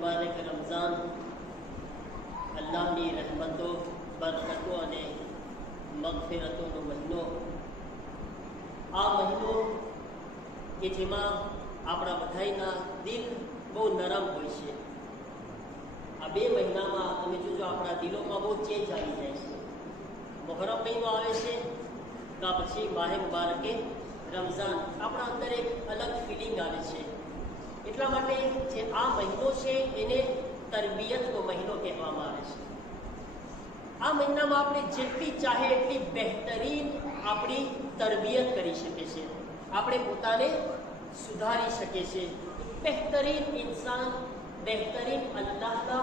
मुबारक रमज़ान अल्लाहनी रहमतो बरकतो અને મગફિરતોનો મહિનો, આ મહિનો કે જેમાં આપણા બધાના દિલ બહુ નરમ હોય છે. આ બે મહિનામાં તમે જોજો આપણા દિલોમાં બહુ ચેન્જ આવી જાય છે. મુહર્રમ મહિનો આવે છે ત્યાર પછી માહે મુબારકે રમઝાન, આપણા અંદર એક અલગ ફિલિંગ આવે છે. એટલા માટે જે આ મહિનો છે એને તરબિયતનો મહિનો કહેવામાં આવે છે. આ મહિનામાં આપણે જેટલી ચાહે એટલી બહેતરીન આપણી તરબિયત કરી શકીએ છીએ, આપણે પોતાને સુધારી શકીએ છીએ, બહેતરીન ઇન્સાન, બહેતરીન અલ્લાહના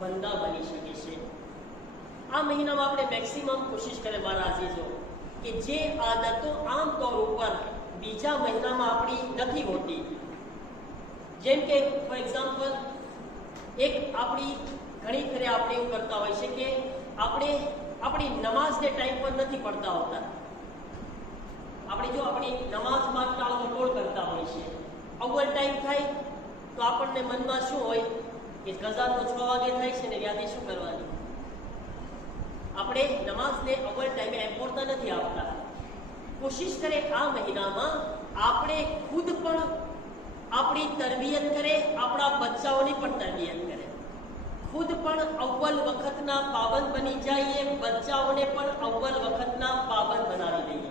બંદા બની શકે છે. આ મહિનામાં આપણે મેક્સિમમ કોશિશ કરે મારા અઝીઝો કે જે આદતો આમ તौर ઉપર બીજા મહિનામાં આપણી નથી હોતી, જેમ કે ફોર એક્ઝામ્પલ એક આપણી ઘણી ખરે આપણે એવું કરતા હોય છે કે આપણે આપણી નમાઝને ટાઈમ પર નથી પડતા હોતા. આપણે જો આપણી નમાઝમાં ટાળમટોળ કરતા હોય છે, અવ્વલ ટાઈમ થાય તો આપણને મનમાં શું હોય કે કઝા તો 6 વાગે થાય છે ને યાદી શું કરવાની. આપણે નમાઝને અવ્વલ ટાઈમે એમ્પોરતા નથી આપતા. કોશિશ કરે આ મહિનામાં આપણે ખુદ પણ આપણી તરબિયત કરે, આપણા બચ્ચાઓની પણ તરબિયત કરે, ખુદ પણ અવ્વલ વખતના પાબંદ બની જઈએ, બચ્ચાઓને પણ અવ્વલ વખતના પાબંદ બનાવી દઈએ.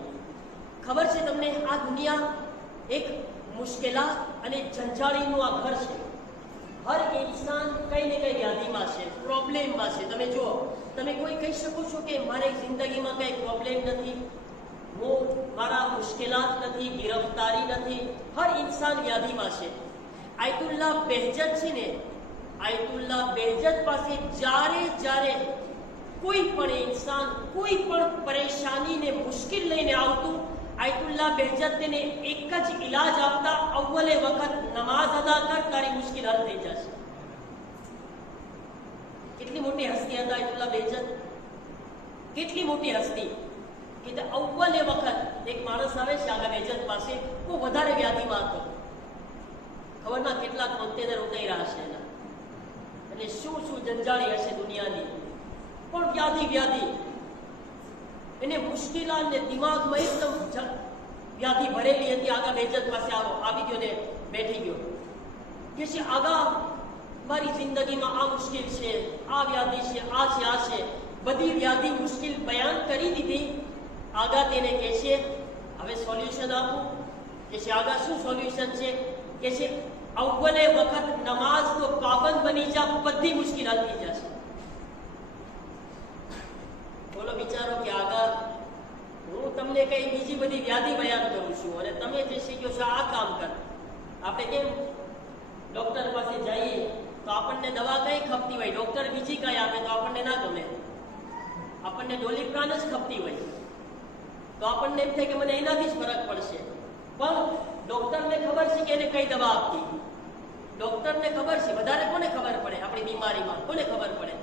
ખબર છે તમને આ દુનિયા એક મુશ્કેલાત અને જંજાળીનું આ ઘર છે. હર ઇન્સાન કઈ ને કઈ વ્યાધિમાં છે, પ્રોબ્લેમમાં છે. તમે જુઓ, તમે કોઈ કહી શકો છો કે મારી જિંદગીમાં કઈ પ્રોબ્લેમ નથી, મારા મુશ્કેલાત નથી, ગિરફતારી નથી. હર ઇન્સાન વ્યાધિમાં છે. આયતુલ્લાહ બહેજત છે ને, આયતુલ્લાહ બહેજત પાસે જ્યારે કોઈ પણ ઇન્સાન કોઈ પણ પરેશાનીને મુશ્કેલ લઈને આવતું, આયતુલ્લાહ બહેજત તેને એક જ ઇલાજ આપતા, અવ્વલે વખત નમાઝ અદા કર, તારી મુશ્કેલ હલ થઈ જશે. કેટલી મોટી હસ્તી હતા આયતુલ્લાહ બહેજત, કેટલી મોટી હસ્તી કે અવ્વલે વખત એક માણસ આવે છે આગળ બહેજત પાસે, બહુ વધારે વ્યાધિમાં હતો, ખબર ના કેટલા કન્ટેનર ઉતાર્યા હશે એના, અને શું જંજાળી હશે દુનિયાની, પણ વ્યાધિ એને મુશ્કેલા ને દિમાગમાં એકદમ વ્યાધિ ભરેલી હતી. આગળ બહેજત પાસે આવી ગયો ને બેઠી ગયો કે છે આગા મારી જિંદગીમાં આ મુશ્કેલ છે, આ વ્યાધિ છે, આ છે, બધી વ્યાધિ મુશ્કેલ બયાન કરી દીધી. આગા તેને કહે છે હવે સોલ્યુશન આપું. કે છે આગા શું સોલ્યુશન છે? કે છે અવ્વલે વખત નમાઝનો પાબંદ બની જા, બધી મુશ્કેલ હલ થઈ જશે. બોલો વિચારો કે આગળ હું તમને કઈ બીજી બધી વ્યાધિ બયાન કરું છું અને તમે જે શીખ્યો છો આ કામ કર. આપણે કેમ ડોક્ટર પાસે જઈએ તો આપણને દવા કઈ ખપતી હોય, ડોક્ટર બીજી કઈ આપે તો આપણને ના ગમે, આપણને ડોલીપ્રાન જ ખપતી હોય તો આપણને એમ થાય કે મને એનાથી જ ફરક પડશે. પણ ડોક્ટરને ખબર છે કે એને કઈ દવા આપતી, ડોક્ટરને ખબર છે. વધારે કોને ખબર પડે આપણી બીમારીમાં? કોને ખબર પડે?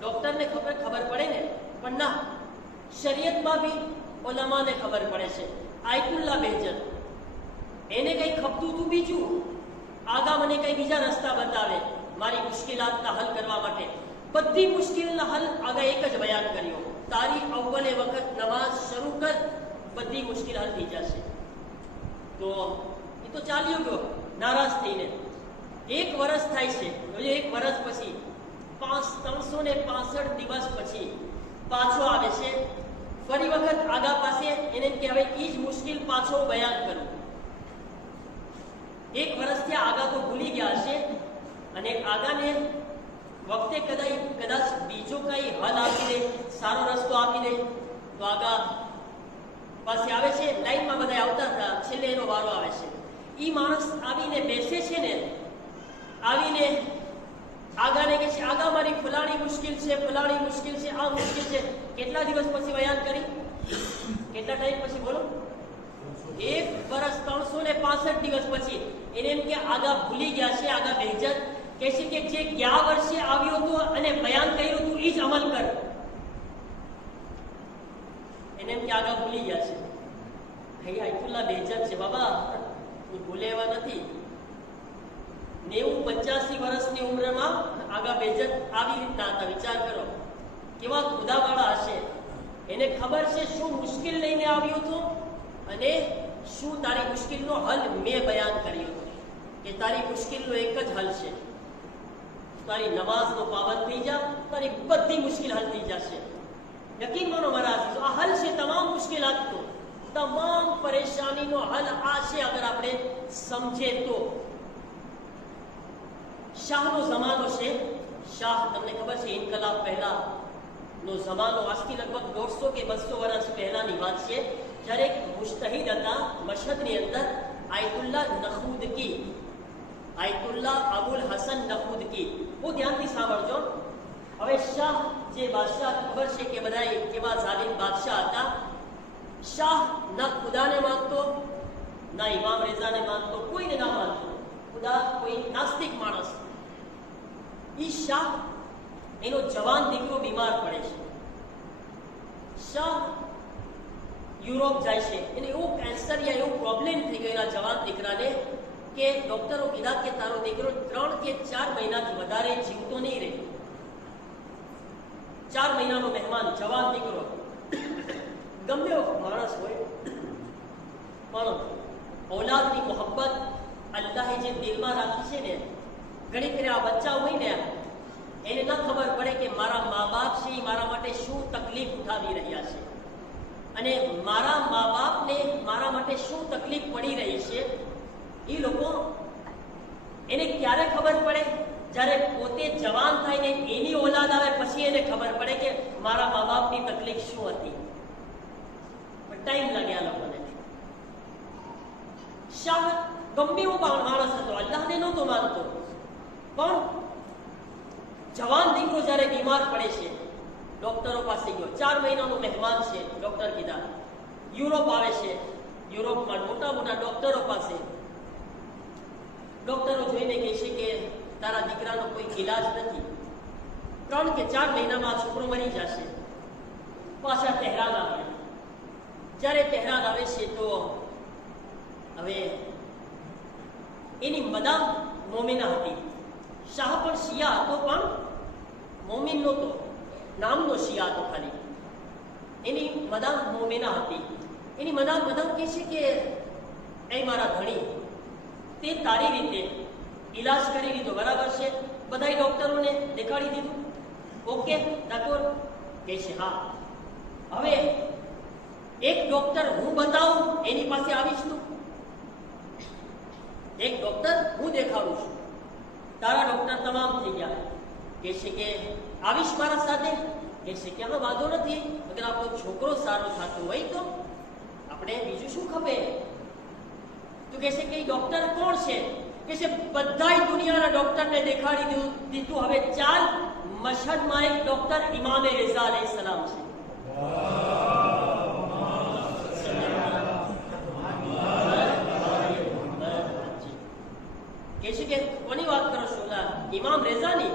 ડોક્ટરને ખબર પડે ને. પણ ના, શરીયતમાં બી ઉલમાને ખબર પડે છે. આયતુલ્લાહ બહેજત એને કઈ ખપતું હતું બીજું, આગા મને કઈ બીજા રસ્તા બતાવે મારી મુશ્કેલાતના હલ કરવા માટે. બધી મુશ્કેલના હલ આગા એક જ બયાન કર્યો, તારી અવ્વલે વખત નમાઝ શરૂ કર, બધી મુશ્કેલ હલ થઈ જશે. તો એ તો ચાલ્યો ગયો નારાજ થઈને. 1 વર્ષ થાય છે, 1 વર્ષ પછી 365 દિવસ પછી પાછો આવે છે ફરી વખત આગા પાસે. એને એમ કે હવે એ જ મુશ્કેલ પાછો બયાન કરું. 1 વર્ષથી આગા તો ભૂલી ગયા હશે અને આગાને વખતે કદાચ બીજો કઈ હલ આપી દે, સારો રસ્તો આપી દે તો આગા પાસે આવે છે. લાઈનમાં બધા આવતા હતા, છેલ્લે એનો વારો આવે છે. એ માણસ આવીને બેસે છે ને, આવીને આગાને કહે છે આગા મારી ફલાણી મુશ્કેલ છે, ફલાણી મુશ્કેલ છે, આ મુશ્કેલ છે. કેટલા દિવસ પછી બયાન કરી? કેટલા ટાઈમ પછી? બોલો, 1 વર્ષ 365 દિવસ પછી. એને એમ કે આગા ભૂલી ગયા છે. આગા બહેજત કહે છે કે જે ગયા વર્ષે આવ્યો હતો અને બયાન કર્યું હતું એ જ અમલ કર. એને એમ કે આગા ભૂલી ગયા છે. ભાઈ આયતુલ્લાહ બહેજત છે બાબા, ભૂલે એવા નથી. 90-85 વર્ષની ઉંમરમાં આગા બેજત આવી રીતના હતા. વિચાર કરો કેવા ખુદાવાળા હશે. એને ખબર છે શું મુશ્કેલ લઈને આવ્યો હતો અને શું તારી મુશ્કેલનો હલ મેં બયાન કર્યો કે તારી મુશ્કેલનો એક જ હલ છે, તારી નમાઝનો પાબંદ થઈ જા, તારી બધી મુશ્કેલ હલ થઈ જશે. યકીન માનો મારા અઝીઝો, આ હલ છે તમામ મુશ્કેલાતનો, તમામ પરેશાનીનો હલ આ છે અગર આપણે સમજે તો. શાહનો જમાનો છે. શાહ તમને ખબર છે ઇન્કલાબ પહેલા નો જમાનો, આજથી લગભગ 150 કે 200 વર્ષ પહેલાની વાત છે, જ્યારે એક મુજતહિદ હતા મશહદની અંદર, આયતુલ્લાહ નખૂદકી, આયતુલ્લાહ અબુલ હસન નખૂદકી. બહુ ધ્યાનથી સાંભળજો. હવે શાહ જે બાદશાહ, ખબર છે કે બધા કેવા ઝાલિમ બાદશાહ હતા. શાહ ના ખુદાને માનતો, ના ઇમામ રેઝાને માનતો, કોઈને ના માનતો. ખુદા કોઈ નાસ્તિક માણસ. ઈ શાહ, એનો જવાન દીકરો બીમાર પડે છે. શાહ યુરોપ જાય છે, એને એવું કેન્સર યા એવું પ્રોબ્લેમ થઈ ગયેલા જવાન દીકરાને કે ડોક્ટરો કીધા કે તારો દીકરો 3 કે 4 મહિનાથી વધારે જીવતો નહીં રહે. 4 મહિનાનો મહેમાન, જવાન દીકરો. ગમે એવો માણસ હોય પણ ઔલાદની મોહબ્બત અલ્લાહે જે દિલમાં રાખી છે ને, ઘણી ફેર આ બચ્ચા હોય ને એને ન ખબર પડે કે મારા મા બાપ છે એ મારા માટે શું તકલીફ ઉઠાવી રહ્યા છે અને મારા મા બાપને મારા માટે શું તકલીફ પડી રહી છે. એ લોકો એને ક્યારે ખબર પડે? જ્યારે પોતે જવાન થાય ને એની ઓલાદ આવે પછી એને ખબર પડે કે મારા મા બાપની તકલીફ શું હતી. પણ ટાઈમ લાગે આ લોકોને. શાહ ગમે એવો માણસ હતો, અલ્લાહને નહોતો માનતો, પણ જવાન દીકરો જ્યારે બીમાર પડે છે, ડોક્ટરો પાસે ગયો. 4 મહિનાનો મહેમાન છે, ડોક્ટર કીધા. યુરોપ આવે છે, યુરોપમાં મોટા મોટા ડોક્ટરો પાસે. ડોક્ટરો જોઈને કહે છે કે તારા દીકરાનો કોઈ ઈલાજ નથી, 3 કે 4 મહિનામાં છોકરો મરી જશે. પાછા તહેરાન આવે. જ્યારે તહેરાન આવે છે તો હવે એની મદામ મોમિના હતી. શાહ પણ શિયા હતો, પણ મોમિન નહોતો, નામનો શિયા હતો ખાલી. એની મદામ મોમિના હતી. એની મદામ કહે છે કે એ મારા ધણી, તે તારી રીતે ઈલાજ કરી લીધો, બરાબર છે? બધા ડોક્ટરોને દેખાડી દીધું, ઓકે ડાક્ટર? કહે છે હા. હવે એક ડોક્ટર હું બતાવું, એની પાસે આવીશ તું? એક ડોક્ટર હું દેખાડું છું. તારા ડોક્ટર તમામ થઈ ગયા. કહે છે કે આવીશ મારા સાથે? કહે છે કે હા વાંધો નથી, અગર આપણો છોકરો સારો થતો હોય તો આપણે બીજું શું ખપે. તો કહે છે કે એ ડોક્ટર કોણ છે? કહે છે બધાય દુનિયાના ડોક્ટરને દેખાડી દીધું, હવે ચાલ મશહદમાં એક ડોક્ટર ઇમામે રેઝા અલૈહિસ્સલામ છે. કહે છે કે કોની વાત કરો છો? ઇમામ રેઝાની.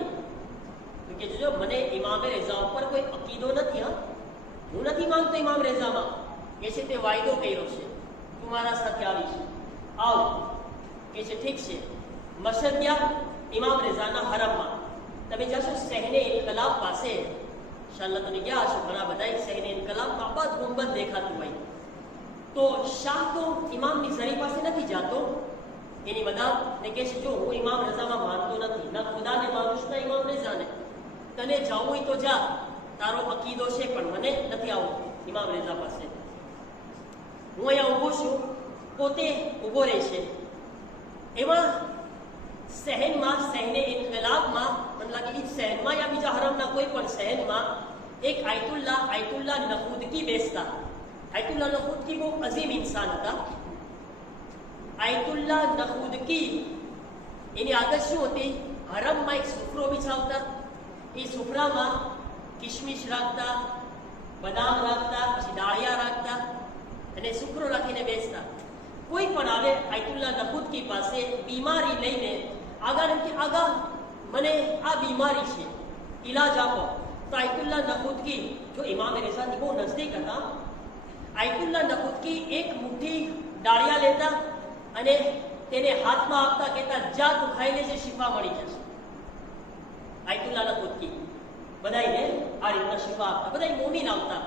તો કે જો મને ઇમામે રેઝા ઉપર કોઈ અકીદો નથી, હા, હું નથી માનતો ઇમામ રેઝામાં. કહે છે તે વાયદો કર્યો છે, તું મારા સાથે આવીશ, આવ. કહે છે ઠીક છે. મશહદ ગયા, ઇમામ રેઝાના હરમમાં. તમે જશો સહેને ઇન્કલાબ પાસે, ઇન્શાઅલ્લાહ તમે ગયા હશો ઘણા બધા. સહેને ઇન્કલાબમાં આબાદ ગુંબદ દેખાતું હોય. તો શાહ તો ઇમામની ઝરી પાસે નથી જાતો. એની મદામ ને કહે છે જો હું ઇમામ રઝામાં માનતો નથી, ના ખુદાને માનું છું ના ઇમામ રેઝાને. તને જવું હોય તો જા, તારો અકીદો છે, પણ મને નથી આવવું ઇમામ રેઝા પાસે. હું અહીંયા ઊભો છું, પોતે ઊભો રહે છે. એમાં શહેરમાં, શહેને ઇન્કલાબમાં, મને લાગે એ શહેરમાં યા બીજા હરમના કોઈ પણ શહેરમાં એક આયતુલ્લાહ નખૂદકી બેસતા. આયતુલ્લાહ નખૂદકી બહુ અઝીમ ઇન્સાન હતા. આયતુલ્લાહ નખૂદકી એની આદત શું હતી? હરમમાં એક સુફરો બિછાવતા, એ સુફરામાં કિશમિશ રાખતા, બદામ રાખતા, પછી ડાળિયા રાખતા અને સુફરો રાખીને બેસતા. કોઈ પણ આવે આયતુલ્લાહ નખૂદકી પાસે બીમારી લઈને, આગળ એમ કે આગા મને આ બીમારી છે, ઈલાજ આપો. તો આયતુલ્લાહ નખૂદકી, જો ઇમામે રેઝાની બહુ નજદીક હતા, આયતુલ્લાહ નખૂદકી એક મુઠ્ઠી ડાળિયા લેતા અને તેને હાથમાં આપતા કહેતા જા તું ખાઈ લેજે, શિફા મળી જશે. આયતુલ્લાહ નખુદકી બધાને આ રીતના શિફા આપતા, બધા મોમીન આવતા.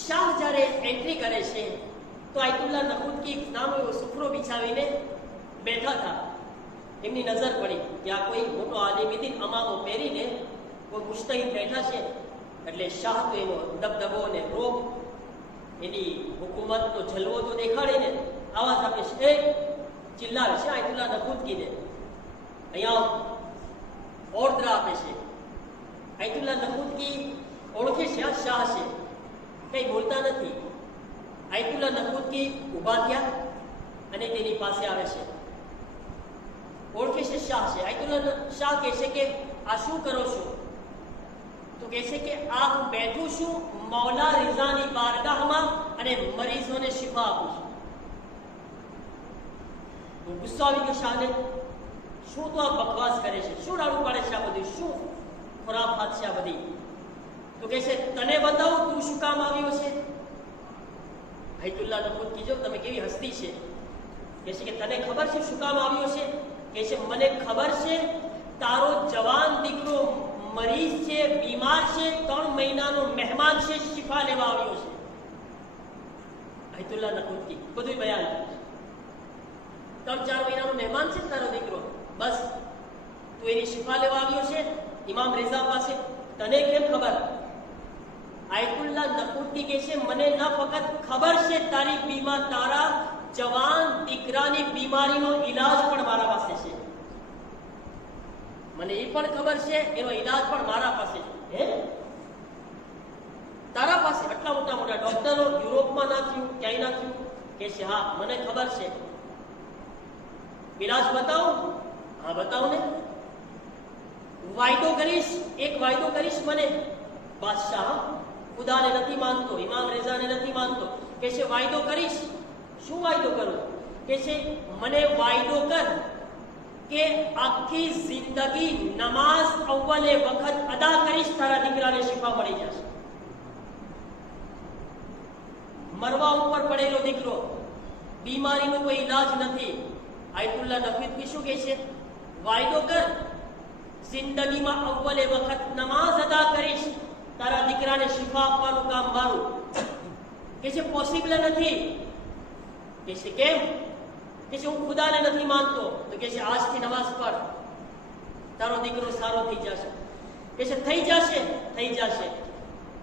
શાહ જ્યારે એન્ટ્રી કરે છે તો આયતુલ્લાહ નખુદકી નાનો એવો સુફરો બિછાવીને બેઠા હતા. એમની નજર પડી કે આ કોઈ મોટો આલિમીદીન અમામો પહેરીને કોઈ મુસ્તહિદ બેઠા છે. એટલે શાહ તો એનો દબદબો અને રોબ, એની હુકુમતનો જલવો તો દેખાડે ને, આવાજ આપે છે, ચિલ્લાવે છે આયતુલ્લાહ નખુદકીને. અહીંયા ઓર્ડર આપે છે. આયતુલ્લાહ નખુદકી ઓળખે છે આ શાહ છે, કંઈ બોલતા નથી. આયતુલ્લાહ નખુદકી ઊભા થયા અને તેની પાસે આવે છે. ઓળખે છે શાહ છે. આયતુલ્લાહ શાહ કહે છે કે આ શું કરો છો? તો કહે છે કે આ હું બેઠું છું મૌલા રિઝાની બારગાહમાં અને મરીઝોને શિફા આપું છું. તો ગુસ્સો આવી ગયો શાહને. શું તો આ બકવાસ કરે છે, શું રાડું પાડે છે આ બધું, શું ખુરાફાત છે આ બધી? તો કહે છે તને બતાવું તું શું કામ આવ્યો છે? આયતુલ્લાહ નખુદકી જો તમે કેવી હસ્તી છે. કહે છે કે તને ખબર છે શું કામ આવ્યો છે? કહે છે મને ખબર છે, તારો જવાન દીકરો મરીઝ છે, બીમાર છે, 3 મહિનાનો મહેમાન છે, શિફા લેવા આવ્યો છે. આયતુલ્લાહ નખુદકી બધું બયાન કરે છે. 3-4 મહિનાનો મહેમાન છે તારો દીકરો, બસ તું એની શિફા લેવા આવ્યો છે ઇમામ રેઝા પાસે, તને કેમ ખબર? આયતુલ્લાહ નખુદકી કહે છે મને ન ફક્ત ખબર છે તારી બીમાર, તારા જવાન દીકરાની બીમારીનો ઈલાજ પણ મારા પાસે છે. મને એ પણ ખબર છે એનો ઈલાજ પણ મારા પાસે છે. તારા પાસે? આટલા મોટા મોટા ડોક્ટરો યુરોપમાં ના થયું, ક્યાંય ના થયું? કે છે હા મને ખબર છે. ઈલાજ બતાવો? હા બતાવો ને. વાયદો કરીશ, એક વાયદો કરીશ મને? બાદશાહ ખુદાને નથી માનતો, ઇમામ રેઝાને નથી માનતો. કે છે વાયદો કરીશ? શું વાયદો કરું? કે છે મને વાયદો કર કે આખી જિંદગી નમાઝ અવ્વલે વખત અદા કરીશ, તારા દીકરાને શિફા મળી જશે. મરવા ઉપર પડેલો દીકરો, બીમારીનો કોઈ ઈલાજ નથી. આયતુલ્લાહ નખુદકી શું કહે છે? વાયદો કર, જિંદગીમાં અવ્વલે વખત નમાઝ અદા કરીશ, તારા દીકરાને શિફા આપવાનું કામ મારું. કે છે પોસિબલ નથી. કે છે કેમ? કે છે હું ખુદાને નથી માનતો. તો કે છે આજથી નમાઝ પઢ, તારો દીકરો સારો થઈ જશે. કે છે થઈ જશે, થઈ જશે.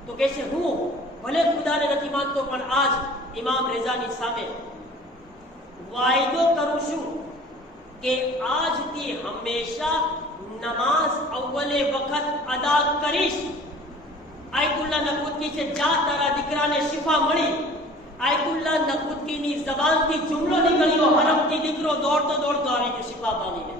તો કે છે હું ભલે ખુદાને નથી માનતો પણ આજ ઇમામ રેઝાની સામે વાયદો કરું છું કે આજથી હંમેશા નમાઝ અવ્વલે વખત અદા કરીશ. આયતુલ્લાહ નખુદકી છે જા તારા દીકરાને શિફા મળી. આયતુલ્લાહ નખુદકીની જબાનથી જુમલો નીકળ્યો, હરફથી દીકરો દોડતો દોડતો આવી ગયો શિફા પામીને.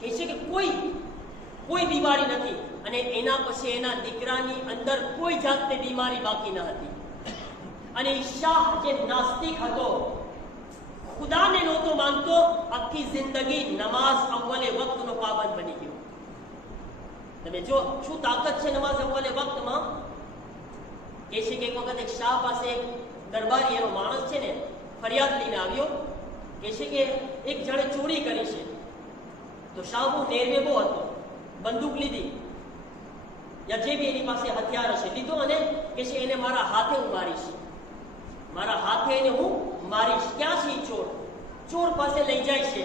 કહે છે કે કોઈ બીમારી નથી. અને એના પછી એના દીકરાની અંદર કોઈ જાતની બીમારી બાકી ન હતી. અને શાહ જે નાસ્તિક હતો, ખુદાને નહોતો માનતો, આખી જિંદગી નમાઝ અવ્વલે વક્તનો પાબંદ બની ગયો. તમે જો શું તાકાત છે નમાઝ અવ્વલે વક્તમાં. કહે છે કે એક વખત એક શાહ પાસે એક દરબારી એનો માણસ છે ને ફરિયાદ લઈને આવ્યો. કહે છે કે એક જણે ચોરી કરી છે. તો શાહ બહુ નેરવેબો હતો, બંદૂક લીધી યા જે બી એની પાસે હથિયાર હશે લીધો અને કહે છે એને મારા હાથે હું મારીશ, મારા હાથે એને હું મારીશ. ક્યાં છે ચોર? ચોર પાસે લઈ જાય છે.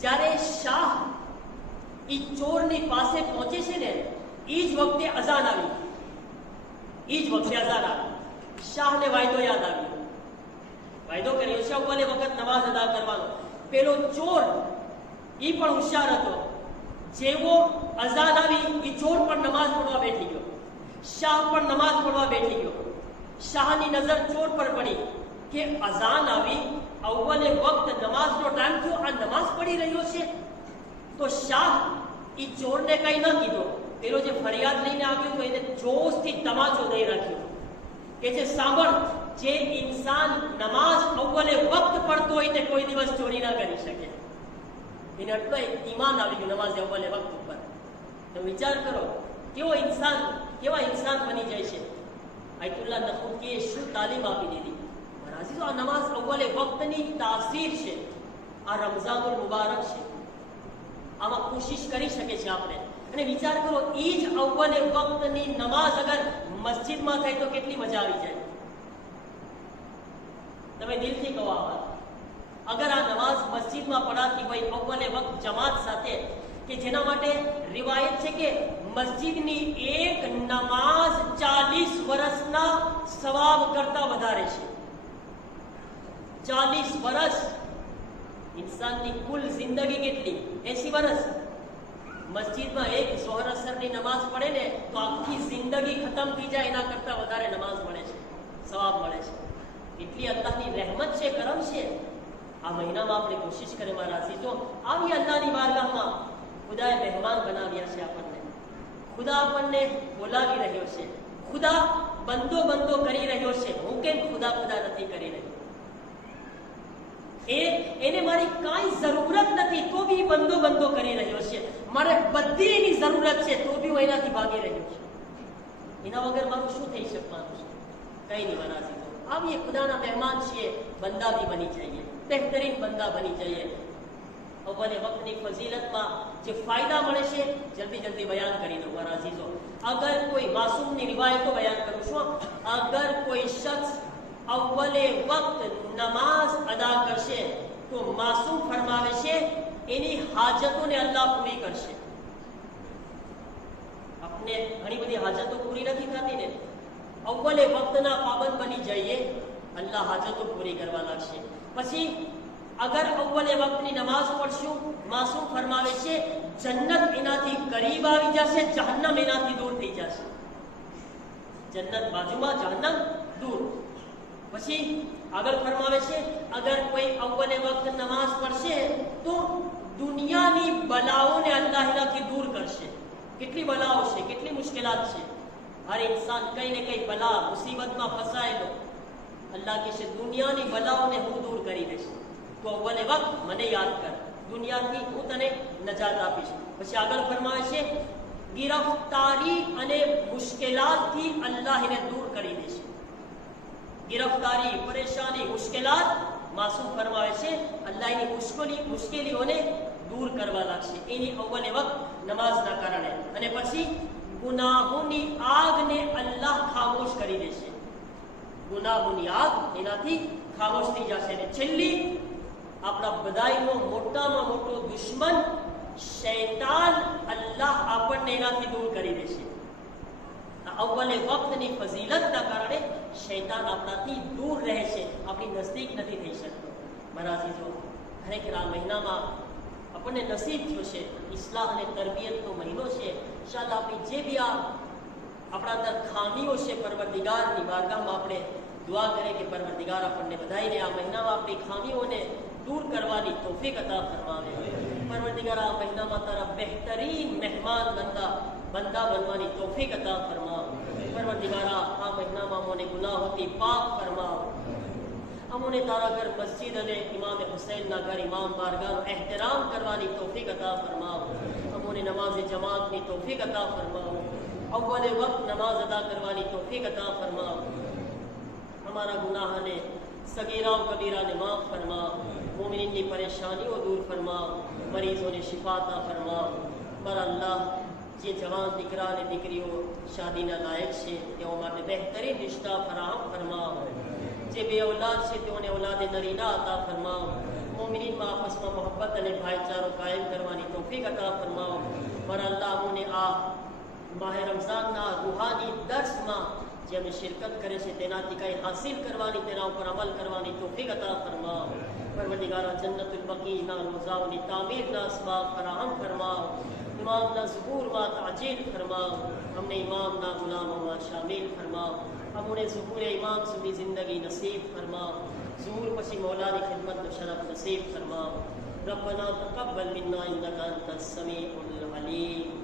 જ્યારે શાહ એ ચોરની પાસે પહોંચે છે ને એ જ વખતે અઝાન આવી. શાહને વાયદો યાદ આવ્યો. વાયદો કર્યો છે અવ્વલે વખત નમાઝ અદા કરવાનો. પેલો ચોર એ પણ હોશિયાર હતો. જેવો અઝાન આવી એ ચોર પણ નમાઝ પડવા બેઠી ગયો, શાહ પણ નમાઝ પડવા બેઠી ગયો. શાહની નજર ચોર પર પડી કે અઝાન આવી, અવ્વલે વખત નમાઝનો ટાઈમ થયો, આ નમાઝ પડી રહ્યો છે. તો શાહ એ ચોરને કઈ ન કીધો. પેલો જે ફરિયાદ લઈને આવ્યો તો એને જોશથી તમાચો દઈ રાખ્યો. કે જે સાંભળ, જે ઇન્સાન નમાઝ અવ્વલે વખત પડતો હોય તે કોઈ દિવસ ચોરી ના કરી શકે. એને આટલો ઈમાન આવી ગયું નમાઝ અવ્વલે વખત ઉપર. તો વિચાર કરો કેવો ઇન્સાન, કેવા ઇન્સાન બની જાય છે. આયતુલ્લાહ નખુદીએ શું તાલીમ આપી દીધી. મહારાજી તો આ નમાઝ અવ્વલે વક્તની તાસીર છે. આ રમઝાનુલ મુબારક છે. આમાં કોશિશ કરી શકે છે આપણે. અને વિચાર કરો, એ જ અવ્વલે વક્તની નમાઝ અગર મસ્જિદમાં થાય તો કેટલી મજા આવી જાય. તમે દિલથી કહો આ વાત. અગર આ નમાઝ મસ્જિદમાં પડાતી હોય અવ્વલે વક્ત જમાત સાથે, કે જેના માટે રિવાયત છે કે મસ્જિદની એક નમાઝ 40 વર્ષના સવાબ કરતા વધારે છે. 40 વર્ષ. ઇન્સાનની કુલ જિંદગી કેટલી? 80 વર્ષ. મસ્જિદમાં એક ઝોહર અસરની નમાઝ પડે ને તો આખી જિંદગી ખતમ થઈ જાય, એના કરતા વધારે નમાઝ મળે છે, સવાબ મળે છે. એટલી અલ્લાહની રહેમત છે, કરમ છે. આ મહિનામાં આપણે કોશિશ કરીએ મારા અઝીઝો, આવી અલ્લાહની બારગાહમાં ખુદાએ મહેમાન બનાવ્યા છે આપણને. ખુદા આપણને બોલાવી રહ્યો છે. ખુદા બંદો કરી રહ્યો છે. હું કેમ ખુદા નથી કરી રહ્યો? એને મારી કાંઈ જરૂરત નથી તો બી બંદો કરી રહ્યો છે. મારે બધી એની જરૂરત છે તો બી હું એનાથી ભાગી રહ્યો છું. એના વગર મારું શું થઈ શકવાનું છે? કઈ નહીં મારા અઝીઝો. આવીએ, ખુદાના મહેમાન છીએ, બંદા બી બની જઈએ, બહેતરીન બંદા બની જઈએ. અવ્વલે વક્તની ફઝીલતમાં જે ફાયદા મળે છે જલ્દી બયાન કરી દઉં મારા અઝીઝો. અગર કોઈ માસૂમની રિવાયતો બયાન કરું છું. અગર કોઈ શખ્સ અવ્વલે વક્ત નમાઝ અદા કરશે તો માસૂમ ફરમાવે છે એની હાજતોને અલ્લાહ પૂરી કરશે. આપણે ઘણી બધી હાજતો પૂરી નથી થતી ને, અવ્વલે વક્તના પાબંદ બની જઈએ, અલ્લાહ હાજતો પૂરી કરવા લાગશે. પછી અગર અવ્વલે વક્તની નમાઝ પડશું, માસૂમ ફરમાવે છે જન્નત એનાથી કરીબ આવી જશે, જહન્નમ એનાથી દૂર થઈ જશે. જન્નત બાજુમાં, જહન્નમ દૂર. પછી આગળ ફરમાવે છે અગર કોઈ અવ્વલે વક્ત નમાઝ પડશે તો દુનિયાની બલાઓને અલ્લાહ એનાથી દૂર કરશે. કેટલી બલાઓ છે, કેટલી મુશ્કેલાત છે. હર ઇન્સાન કઈ ને કઈ બલા મુસીબતમાં ફસાયેલો. અલ્લાહ કહેશે દુનિયાની બલાઓને હું દૂર કરી દઈશ. તો અવ્વલે વક્ત મને યાદ કર, દુનિયાથી હું તને નજાત આપીશ. પછી આગળ ફરમાવે છે ગિરફ્તારી અને મુશ્કેલાતથી અલ્લાહ એને દૂર કરી દેશે. ગિરફ્તારી, પરેશાની, મુશ્કેલાત માસૂમ ફરમાવે છે અલ્લાહ એની મુશ્કેલીઓને દૂર કરવા લાગશે એની અવ્વલે વક્ત નમાઝના કારણે. અને પછી ગુનાહોની આગને અલ્લાહ ખામોશ કરી દેશે. ગુનાહોની આગ એનાથી ખામોશ થઈ જશે. અને છેલ્લી, આપણા બધાયનો મોટામાં મોટો દુશ્મન શૈતાન, અલ્લાહ આપણને એનાથી દૂર કરી દેશે. અવ્વલે વક્તની ફઝીલતના કારણે શૈતાન આપણાથી દૂર રહે છે, આપણી નજદીક નથી થઈ શકતો. મારા અઝીઝો, ખરેખર આ મહિનામાં આપણને નસીબ થયો છે, ઇસ્લાહ અને તરબિયતનો મહિનો છે. ઇન્શાઅલ્લાહ આપણી જે બી આપણા અંદર ખામીઓ છે, પરવરદિગારની બારગાહમાં આપણે દુઆ કરીએ કે પરવરદિગાર આપણને બધાઈને આ મહિનામાં આપણી ખામીઓને દૂર કરવાની તૌફીક અતા ફરમાવે. પરવરદિગાર આ મહિનામાં તારા બહેતરીન મહેમાન બંદા બનવાની તૌફીક અતા ફરમાવ. પરવરદિગાર આ મહિનામાં અમોને ગુનાહોથી પાક ફરમાવ. અમોને તારા ઘર મસ્જિદ અને ઇમામ હુસૈનના ઘર ઇમામ બારગાહનો એહતરામ કરવાની તૌફીક અતા ફરમાવ. અમોને નમાઝ જમાતની તૌફીક અતા ફરમાવ. અવ્વલે વક્ત નમાઝ અદા કરવાની તૌફીક અતા ફરમાવ. हमारा गुनाह ने सगीरा कबीरा ने माफ़ फरमा. मोमिनीन की परेशानियों दूर फरमा. मरीजों ने शिफाता फरमा. पर अल्लाह જે જવાન દીકરા અને દીકરીઓ શાદીના લાયક છે તેઓ માટે બહેતરીન રિશ્તા ફરાહમ ફરમાવ. જે બે औलाद છે તેઓને औलादे નરીના અતા ફરમાવ. મોમિનીનમાં આપસમાં મોહબ્બત અને ભાઈચારો કાયમ કરવાની તૌફીક અતા ફરમાવ. પર અલ્લાહ અમને આ માહ રમઝાનના રૂહાની દર્સમાં જે અમે શિરકત કરે છે તેનાથી કંઈ હાસિલ કરવાની, તેના ઉપર અમલ કરવાની તૌફીક અતા ફરમાવ. પરવરદિગારા જન્નતુલ બકીના રોઝાઓની તામીરના અસબાબ ફરાહમ ફરમાવ. इमामना ज़ुहूर मा ताजील फरमाओ. हमने इमामना गुलामों मा शामिल फरमाओ. हम उन्हें ज़ुहूर इमाम सुधी ज़िंदगी नसीब फरमाओ. ज़ुहूर पसी मौला की खिदमत में शरफ नसीब फरमाओ. रब्बना तक़ब्बल मिन्ना इन्नका अंतस समीउल अलीम.